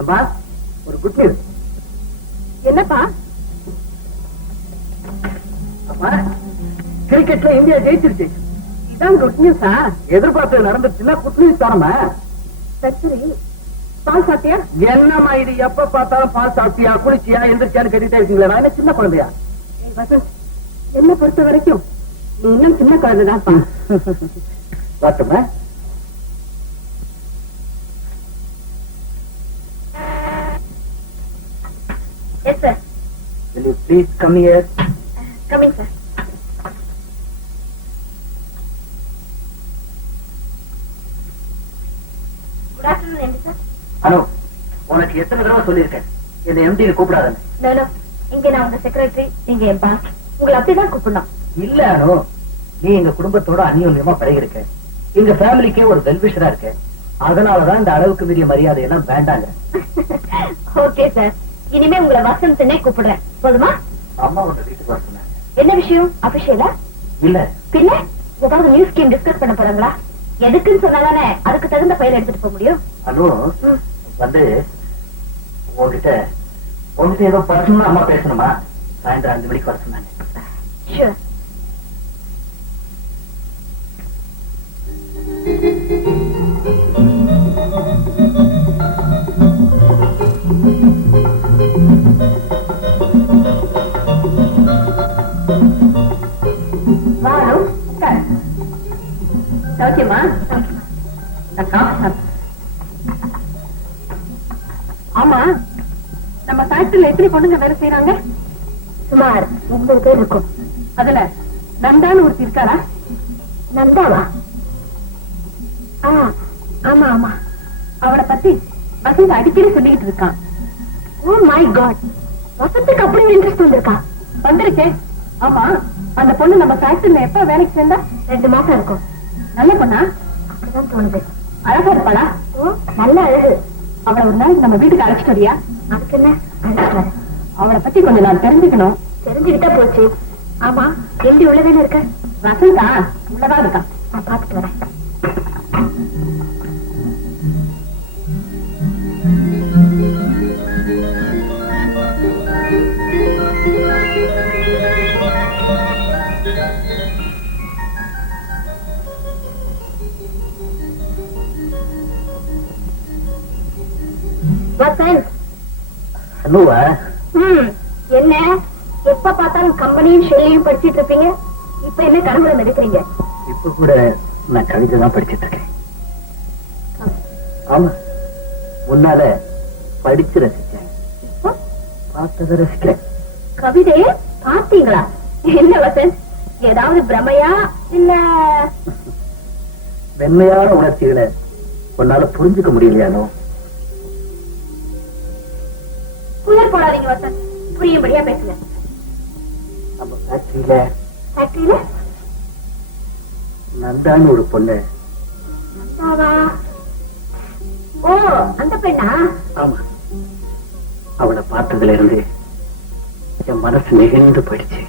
அப்பா ஒரு good news. என்னப்பா? அப்பா கிரிக்கெட்ல இந்தியா ஜெயிச்சிருச்சு. இதான் குட் நியூஸா? எதிர்பார்த்தது நடந்துச்சுன்னா குட் நியூஸ் தானமா. சரி, பால் சாப்பிட்டியா? என்னம்மா இது எப்ப பார்த்தாலும் பால் சாப்பிட்டியா குளிச்சியா எந்திரிச்சியான்னு கேட்டுட்டே இருக்கீங்களா? நான் என்ன சின்ன குழந்தையா? வசந்த், என்ன பொறுத்த வரைக்கும் நீ இன்னும் சின்ன குழந்தைதான்ப்பா. பார்த்துமா yes sir. will you please come here? Coming sir. Good afternoon MP sir. Anu, உனக்கு எத்தனை தடவை சொல்லியிருக்கேன் என்ன எம்டி கூப்பிடாதன்னு? மேலோ, இங்க நான் உங்க செக்ரட்டரி, நீங்க என் பாஸ். உங்களை அப்படிதான் கூப்பிடணும். இல்ல அனு, நீ எங்க குடும்பத்தோட அந்யோன்யமா பழகி இருக்க, எங்க ஃபேமிலிக்கே ஒரு வெல்விஷரா இருக்க. அதனாலதான் இந்த அளவுக்கு மீறிய மரியாதை எல்லாம் வேண்டாங்க. ஓகே சார், இனிமே உங்களை வசந்த்னே கூப்பிடுறேன். போதுமா? அம்மா உங்க வீட்டுக்கு வர சொன்னாங்க. என்ன விஷயம்? அபிஷேகா? இல்ல பின்ன ஏதாவது நியூஸ் ஸ்கீம் டிஸ்கஸ் பண்ண போறாங்களா? எதுக்குன்னு சொன்னாதானே அதுக்கு தகுந்த பயிர் எடுத்துட்டு போக முடியும். அனு, வந்து உங்ககிட்ட ஏதோ பர்சனலா அம்மா பேசணுமா? சாயந்தரம் 5 மணிக்கு வர சொன்னாங்க. Sure. சௌக்கியமா? ஆமா, நம்ம ஃபேக்டரியில எத்தனை பொண்ணுங்க வேலை செய்யறாங்க? சுமார் 30 பேர் இருக்கும். அதுல நந்தான்னு ஒருத்தி இருக்காரா? நந்தாவா? ஆமா ஆமா. அவளை பத்தி வசந்த் அடிக்கடி சொல்லிட்டு இருக்கான். ஓ மை காட், வசந்துக்கு அப்படி இன்ட்ரெஸ்ட் வந்திருக்கா? வந்திருக்கே. ஆமா, அந்த பொண்ணு நம்ம ஃபேக்டரியில எப்ப வேலைக்கு சேர்ந்தா? 2 மாசம் இருக்கும். நல்ல பொண்ணா? அப்படிதான் தோணுது. அழகா இருப்பாளா? ஓ நல்ல அழகு. அவளை ஒரு நாளைக்கு நம்ம வீட்டுக்கு அழைச்சிட்டு வரியா? அதுக்கு என்ன, அழைச்சிட்டு. அவளை பத்தி கொஞ்சம் நான் தெரிஞ்சுக்கணும். தெரிஞ்சுக்கிட்டா போச்சு. ஆமா, எப்படி உள்ளதானே இருக்க? வசந்தா உள்ளதான் இருக்கா. நான் பாத்துட்டு வரேன். என்ன எப்ப பார்த்தாலும் கம்பெனியும் ஷெல்லையும் படிச்சிட்டு இருப்பீங்க, இப்ப என்ன கனவுல நடக்கிறீங்க? இப்ப கூட நான் கவிதை தான் படிச்சிட்டு இருக்கேன். ஆமா, முன்னால படிச்சு ரசிச்சேன், பார்த்தத ரசிக்கிறேன். கவிதைய பார்த்தீங்களா? என்ன வசந்த், ஏதாவது பிரமையா இல்ல மென்மையான உணர்ச்சிகளை உன்னால புரிஞ்சுக்க முடியலையானோ? புயல் போடாதீங்க வசந்த், புரியும்படியா பேசுங்க. நம்ம ஃபேக்டரியில நந்தான்னு ஒரு பொண்ணு. நந்தாவா? ஓ அந்த பெண்ணா? ஆமா, அவளை பார்த்ததுல இருந்து என் மனசு நெகிழ்ந்து போயிடுச்சு.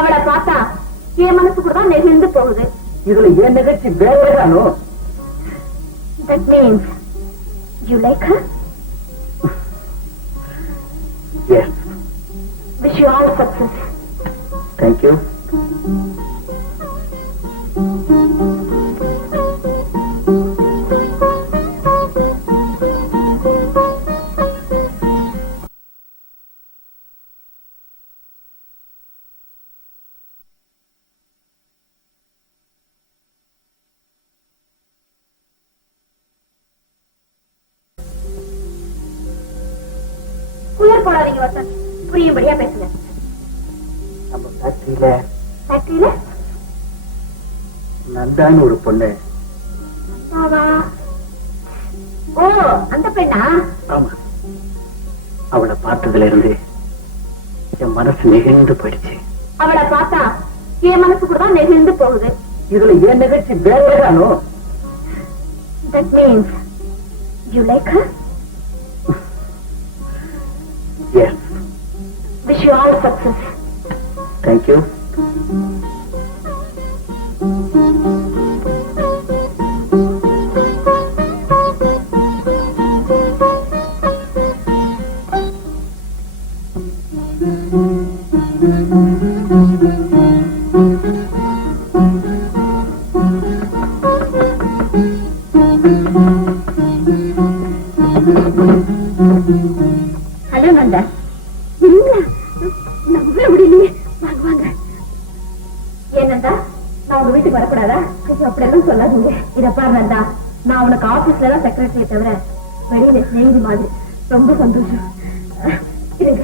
அவளை பார்த்தா என் மனசு கூட தான் நெகிழ்ந்து போகுது. இதுல என் நிகழ்ச்சி வேறதானோ? That means you like her? Yes. Wish you all success. Thank you. புயல் போடாதீங்க வசந்த், புரியும்படியா பேசுங்க. நம்ம ஃபேக்டரியில நந்தான்னு ஒரு பொண்ணு. நந்தாவா? ஓ அந்த பெண்ணா? ஆமா, அவளை பார்த்ததுல இருந்து என் மனசு நெகிழ்ந்து போயிடுச்சு. அவளை பார்த்தா என் மனசு கூட தான் நெகிழ்ந்து போகுது. இதுல என் நிகழ்ச்சி வேறதானோ? That means you like her? Yes. Wish you all success. Thank you. Hello Nanda. இல்ல நம்ப முடியலையே. வாங்க வாங்க. ஏன் நந்தா, நான் உங்க வீட்டுக்கு வரக்கூடாதா? அப்படியெல்லாம் சொல்லாதீங்க. இத பாரு நந்தா, நான் உனக்கு ஆபீஸ்ல தான் செக்ரட்டரியை தவிர வெளியில ஸ்நேகிதி மாதிரி. ரொம்ப சந்தோஷம். இருங்க.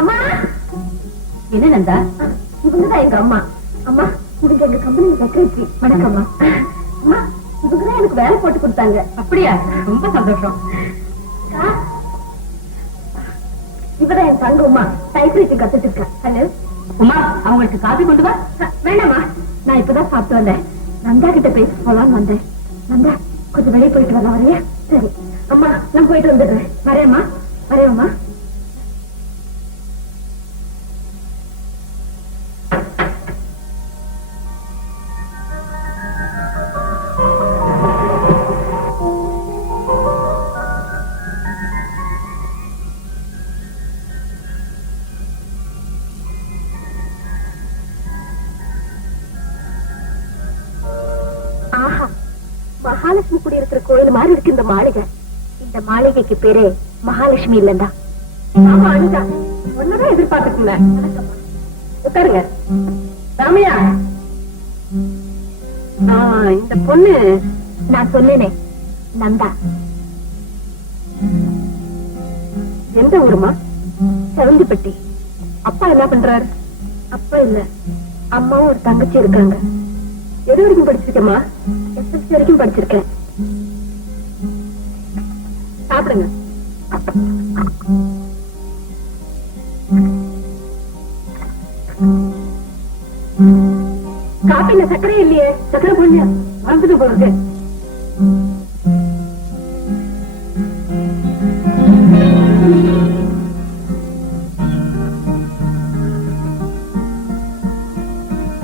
அம்மா. என்ன நந்தா? இவங்கதான் எங்க அம்மா. அம்மா, இவங்க எங்க கம்பெனி செக்ரட்டரி. வணக்கம்மா. அம்மா, இவங்கதான் எனக்கு வேலை போட்டு கொடுத்தாங்க. அப்படியா? ரொம்ப சந்தோஷம். இவதான் என் தங்க உமா, டைப்ரைட்டிங் கத்துட்டு இருக்கேன். ஹலோ உமா, அவங்களுக்கு காபி கொண்டு வா. வேண்டாமா, நான் இப்பதான் சாப்பிட்டு வந்தேன். நந்தா கிட்ட பேச போலான்னு வந்தேன். நந்தா, கொஞ்சம் வெளியே போயிட்டு வரலாம், வரையா? சரி அம்மா, நான் போயிட்டு வந்துடுறேன். வரேம்மா. வரேம்மா. மகாலட்சுமி குடி இருக்கிற கோயில் மாதிரி இருக்கு இந்த மாளிகை. இந்த மாளிகைக்கு பேரு மகாலட்சுமி இல்லண்டா. ஆமா அனிதா, ஒன்னதான் எதிர்பார்த்துக்குங்க. உட்காருங்க. ராமையா, இந்த பொண்ணு நான் சொன்னேனே, நந்தா. எந்த ஊருமா? செவந்திப்பட்டி. அப்பா என்ன பண்றாரு? அப்பா இல்ல, அம்மாவும் ஒரு தங்கச்சி இருக்காங்க. எது வரைக்கும் படிச்சிருக்கேம்மா? எஸ்எஸ்சி வரைக்கும் படிச்சிருக்கேன். சாப்பிடுங்க. காப்பில சர்க்கரை இல்லையே. சர்க்கரை போடுங்க. மறந்துட்டு போல இருக்கு.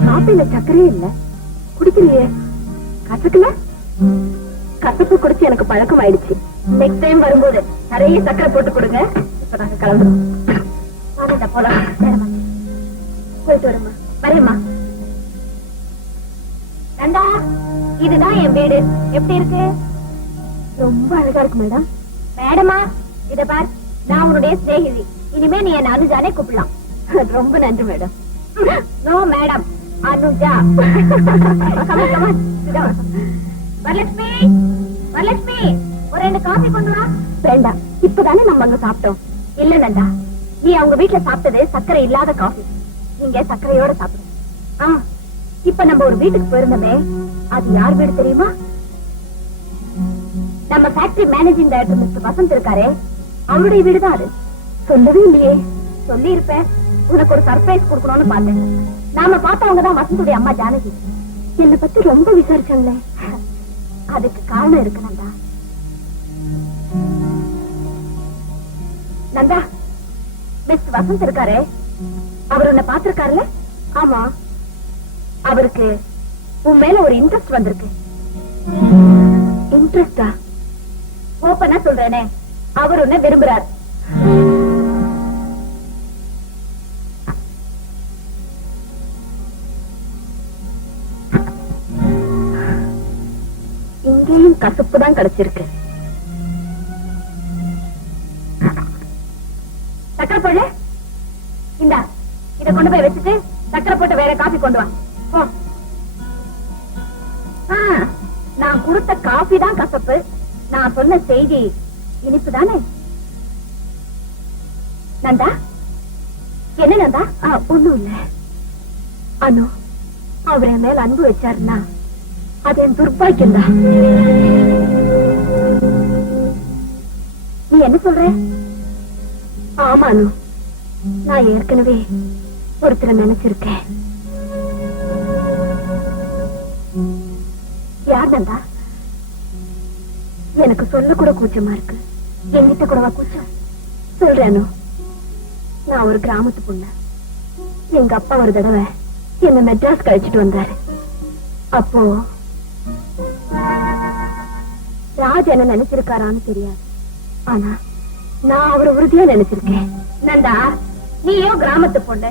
காப்பில சர்க்கரையே இல்ல. குடிக்கலையே. கசக்கல? கசப்பு குடிச்சு எனக்கு பழக்கம் ஆயிடுச்சு. நெக்ஸ்ட் டைம் வரும்போது நிறைய சக்கரை போட்டு கொடுங்க. இப்ப நாங்க கிளம்புறோம். போலாம். போயிட்டு வரமா. வரேம்மா. நந்தா, இதுதான் என் வீடு. எப்படி இருக்கு? ரொம்ப அழகா இருக்கு மேடம். மேடமா, இத பார், நான் உன்னுடைய சிநேகிதி. இனிமே நீ என்ன அனுஜானே கூப்பிடலாம். ரொம்ப நன்றி madam. No madam, Anuja. Varalakshmi, Varalakshmi, ஒரு 2 காபி கொண்டு வா. வேண்டாம், இப்பதானே நம்ம அங்க சாப்பிட்டோம். இல்ல நந்தா, நீ அவங்க வீட்டுல சாப்பிட்டது சர்க்கரை இல்லாத காபி. நீங்க சர்க்கரையோட சாப்பிடு. இப்ப நம்ம ஒரு வீட்டுக்கு போயிருந்தோமே, அது யார் வீடு தெரியுமா? நம்ம factory managing director mister Vasanth இருக்காரே, அவருடைய வீடுதான் அது. சொல்லவே இல்லையே. சொல்லி இருப்பேன். உனக்கு ஒரு சர்ப்ரைஸ் கொடுக்கணும்னு பார்த்தேன். நாம பார்த்தவங்கதான் வசந்துடைய அம்மா ஜானகி. என்னை பத்தி ரொம்ப விசாரிச்சாங்களே. அதுக்கு காரணம் இருக்கு நந்தா. நந்தா, மிஸ்டர் வசந்த் இருக்காரே, அவர் உன்னை பார்த்திருக்காருல்ல? ஆமா. அவருக்கு உன் மேல ஒரு இன்ட்ரெஸ்ட் வந்திருக்கு. இன்ட்ரெஸ்டா? ஓப்பனா சொல்றேனே, அவர் உன்னை விரும்புறார். இங்கேயும் கசப்பு தான் கிடைச்சிருக்கு. சக்கரை போட இந்தா, இத கொண்டு போய் வச்சுட்டு சக்கரை போட்டு வேற காபி கொண்டு வா. நான் கொடுத்த காபி தான் கசப்பு. நான் சொன்ன செய்தி இனிப்பு தானே. நந்தா, என்ன நந்தா? ஒண்ணும் இல்ல. அனு, அவர் என் மேல அன்பு வச்சாருன்னா அது என் துர்பாக்கியம் தான். நீ என்ன சொல்ற? ஆமா அனு, நான் ஏற்கனவே ஒருத்தரை நினைச்சிருக்கேன். யார் நந்தா? எனக்கு சொல்ல கூட கூச்சமா இருக்கு. என்கிட்ட கூடவா கூச்சம்? சொல்றேன். நான் ஒரு கிராமத்து பொண்ணு. எங்க அப்பா ஒரு தடவை என்ன மெட்ராஸ் கழிச்சிட்டு வந்தாரு. அப்போ ராஜ் என்ன நினைச்சிருக்காரான்னு தெரியாது. ஆனா நான் அவரை உறுதியா நினைச்சிருக்கேன். நந்தா, நீயோ கிராமத்து பொண்ணு.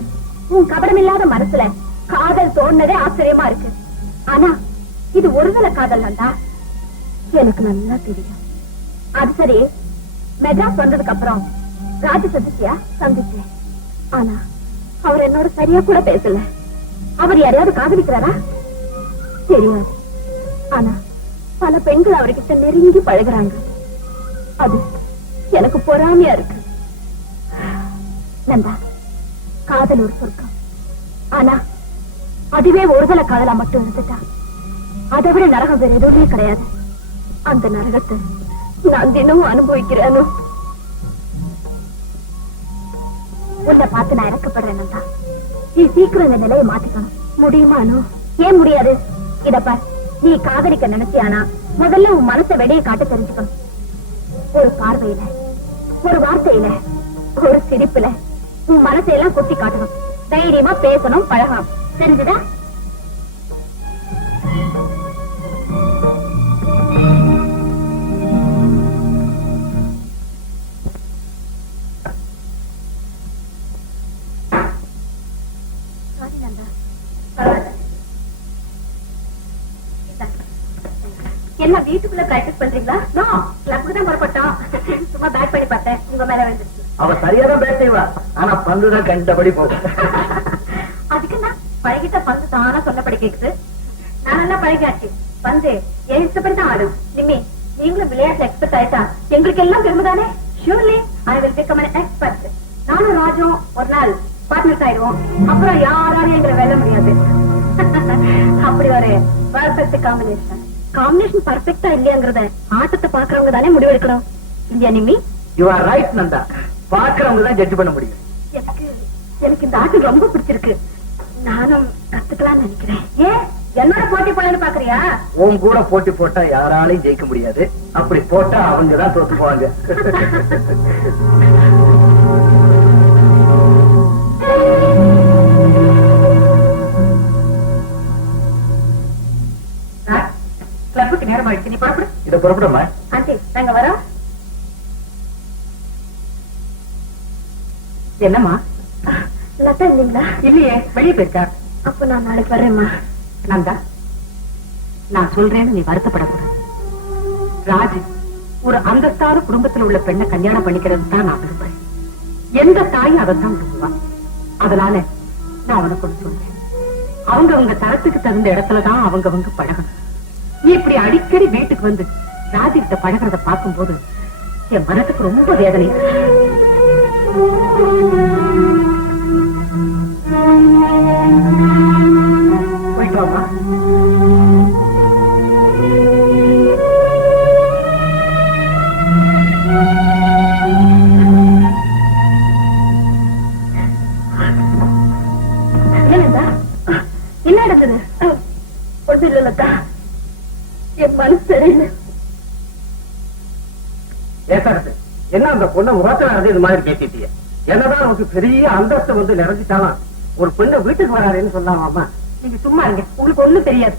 உன் கபடமில்லாத மனசுல காதல் தோணுனதே ஆச்சரியமா இருக்கு. ஆனா இது ஒருதலை காதல் நந்தா. எனக்கு நல்லா தெரியும். அது சரி, மெட்ராஸ் வந்ததுக்கு அப்புறம் ராஜ சந்திச்சியா? சந்திச்சேன். ஆனா அவர் என்னோட சரியா கூட பேசல. அவர் யாரையாவது காதலிக்கிறாரா? தெரியாது. ஆனா பல பெண்கள் அவர்கிட்ட நெருங்கி பழகுறாங்க. அது எனக்கு பொறாமையா இருக்கு. நந்தா, காதல் ஒரு சொர்க்கம். ஆனா அதுவே ஒருதலை காதலா மட்டும் இருந்துட்டா அதை விட நரகம் வேற எதுவுமே கிடையாது. அந்த நரகத்தை நான் தினமும் அனுபவிக்கிறேன். உன்னை பார்த்து நான் இறக்கப்படுறேன் நந்தா. நீ சீக்கிரம் இந்த நிலையை மாத்திக்கணும். முடியுமா அனு? ஏன் முடியாது? இத பார், நீ காதலிக்க நினைச்சியானா முதல்ல உன் மனசை வெளியே காட்ட தெரிஞ்சுக்கணும். ஒரு பார்வையில, ஒரு வார்த்தையில, ஒரு சிரிப்புல உன் மனசையெல்லாம் குத்தி காட்டணும். தைரியமா பேசணும், பழகணும். தெரிஞ்சுதா? என்ன வீட்டுக்குள்ள பிராக்டிஸ் பண்றீங்களா? நோ, கிளப்புக்கு தான் புறப்பட்டோம். சும்மா பேட் பண்ணி பார்த்தேன், உங்க மேல வந்துருச்சு. அவ சரியாதான் பேட் செய்வா, ஆனா பந்துதான் கண்டபடி போகும். அதுக்கு நான் பழகிட்ட பந்து தானா சொன்னபடி கேக்குது. நான் நல்லா பழகியாச்சு. பந்து என் இஷ்டப்படி தான் ஆடும். நிம்மி, நீங்களும் விளையாட்டுல எக்ஸ்பர்ட் ஆயிட்டா எங்களுக்கு எல்லாம் பெருமைதானே? Surely I will become an expert. நானும் ராஜும் ஒரு நாள் பார்ட்னர்ஸ் ஆயிடுவோம். அப்புறம் யாராலையும் எங்களை வெல்ல முடியாது. அப்படி ஒரு பர்ஃபெக்ட் காம்பினேஷன். காம்பினேஷன் பர்ஃபெக்டா இல்லையாங்கிறத ஆட்டத்தை பாக்குறவங்க தானே முடிவெடுக்கணும். இல்லையா Nimmi? You are right Nanda. பாக்குறவங்க தான் ஜட்ஜ் பண்ண முடியும். எனக்கு இந்த ஆட்டம் ரொம்ப பிடிச்சிருக்கு. நானும் கத்துக்கலாம்னு நினைக்கிறேன். ஏன் என்னோட போட்டி போடன்னு பாக்குறியா? உன் கூட போட்டி போட்டா யாராலையும் ஜெயிக்க முடியாது. அப்படி போட்டா அவங்கதான் தோத்து போவாங்க. கிளப்புக்கு நேரம் ஆயிடுச்சு, நீ புறப்படு. இத புறப்படுமா? ஆண்டி, நாங்க வரோம். என்னம்மா? லதா இல்லீங்களா? இல்லையே, வெளியே போயிருக்கா. அப்ப நான் நாளைக்கு வர்றேம்மா. நந்தா, நான் சொல்றேன்னு நீ வருத்தப்படக்கூடாது. ராஜு ஒரு அந்தஸ்தான குடும்பத்தில் உள்ள பெண்ணை கல்யாணம் பண்ணிக்கிறது தான் நான் விரும்புறேன். எந்த தாயும் அதைத்தான் விரும்புவான். அதனால நான் அவனுக்கு ஒண்ணு சொல்றேன். அவங்க தரத்துக்கு தகுந்த இடத்துலதான் அவங்க பழகணும். நீ இப்படி அடிக்கடி வீட்டுக்கு வந்து ராஜு கிட்ட பழகிறத பார்க்கும் போது என் மனசுக்கு ரொம்ப வேதனை. போயிட்டு வாமா. என்ன நடந்தது? ஒன்றும் இல்ல லதா, என் மனசு சரியில்லை. என்ன அந்த பொண்ணை முகத்துல இது மாதிரி பேசிட்டீங்க? என்னதான் நமக்கு பெரிய அந்தஸ்து வந்து நிறைஞ்சிட்டாலும் ஒரு பெண்ணை வீட்டுக்கு வராருன்னு சொல்லாமா? நீங்க சும்மா இருங்க, உங்களுக்கு ஒண்ணும் தெரியாது.